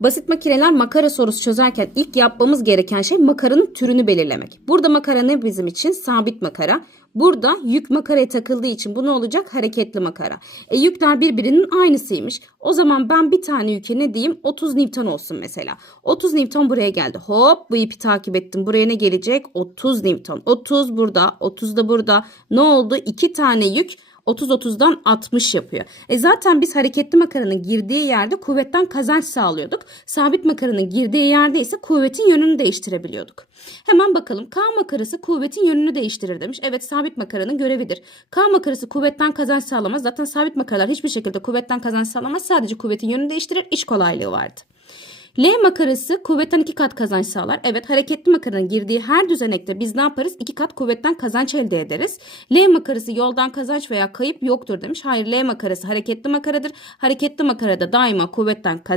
Basit makineler makara sorusu çözerken ilk yapmamız gereken şey makaranın türünü belirlemek. Burada makara ne bizim için? Sabit makara. Burada yük makaraya takıldığı için bu ne olacak? Hareketli makara. E yükler birbirinin aynısıymış. O zaman ben bir tane yüke ne diyeyim? 30 Newton olsun mesela. 30 Newton buraya geldi. Hop bu ipi takip ettim. Buraya ne gelecek? 30 Newton. 30 burada, 30 da burada. Ne oldu? İki tane yük 30-30'dan 60 yapıyor. E zaten biz hareketli makaranın girdiği yerde kuvvetten kazanç sağlıyorduk. Sabit makaranın girdiği yerde ise kuvvetin yönünü değiştirebiliyorduk. Hemen bakalım K makarası kuvvetin yönünü değiştirir demiş. Evet sabit makaranın görevidir. K makarası kuvvetten kazanç sağlamaz. Zaten sabit makaralar hiçbir şekilde kuvvetten kazanç sağlamaz. Sadece kuvvetin yönünü değiştirir. İş kolaylığı vardı. L makarası kuvvetten iki kat kazanç sağlar. Evet hareketli makaranın girdiği her düzenekte biz ne yaparız? İki kat kuvvetten kazanç elde ederiz. L makarası yoldan kazanç veya kayıp yoktur demiş. Hayır L makarası hareketli makaradır. Hareketli makarada daima kuvvetten kazanç